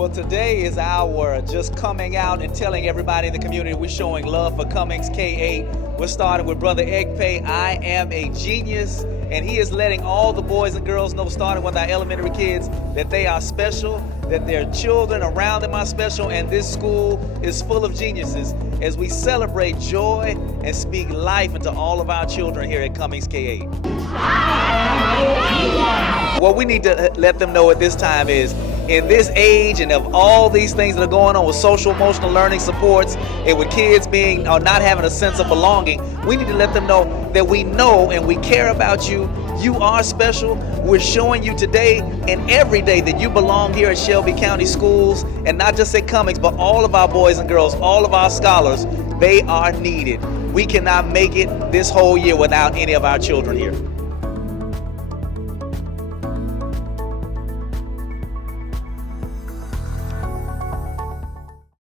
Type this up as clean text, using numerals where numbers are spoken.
Well, today is our just coming out and telling everybody in the community we're showing love for Cummings K-8. We're starting with Brother Ekpe. I am a genius, and he is letting all the boys and girls know, starting with our elementary kids, that they are special, that their children around them are special, and this school is full of geniuses as we celebrate joy and speak life into all of our children here at Cummings K-8. What we need to let them know at this time is, in this age and of all these things that are going on with social emotional learning supports and with kids being or not having a sense of belonging, we need to let them know that we know and we care about you. You are special. We're showing you today and every day that you belong here at Shelby County Schools, and not just at Cummings, but all of our boys and girls, all of our scholars. They are needed. We cannot make it this whole year without any of our children here.